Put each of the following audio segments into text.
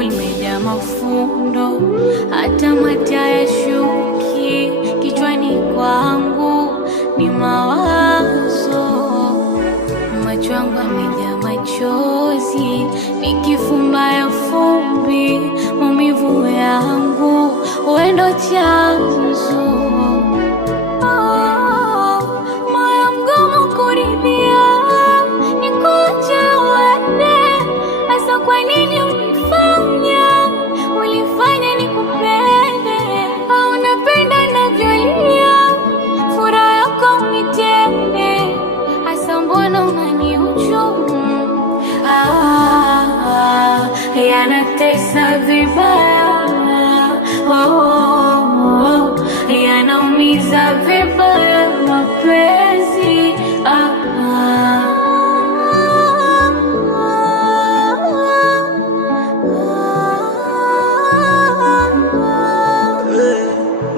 langu limejaa mafundo, hata mate hayashuki kichwani kwangu, ni mawazo. Macho yangu yamejaa machozi, nikifumba ya fumbi, maumivu yangu wewe ndo chanzo. Moyo mgumu kuridhia, nikuache uende. Hasa kwa nini ulifanya nikupende? Au unapenda navyolia, furaha yako unitende. Hasa mbona unanihujumu? Yanatesa vibaya, yanaumiza vibaya mapenzi.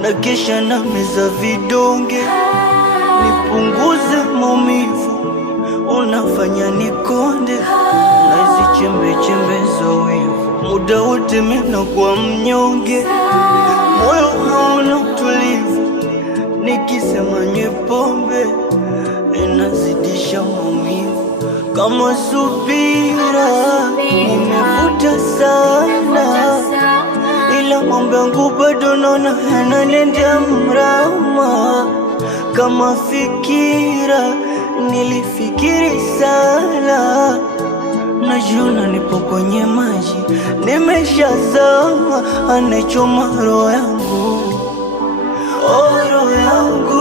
Na kisha na meza vidonge nipunguze maumivu, unafanya nikonde na hizi chembe chembe za wivu. Muda wote mimi nakuwa mnyonge, moyo hauna utulivu, nikisema nywe pombe inazidisha maumivu. Kama subira nimevuta sana, ila mambo yangu bado naona yananenda mrama. Kama fikira nilifikiri sana, najiona nipo kwenye maji nimeshazama, anachoma roho yangu, roho yangu.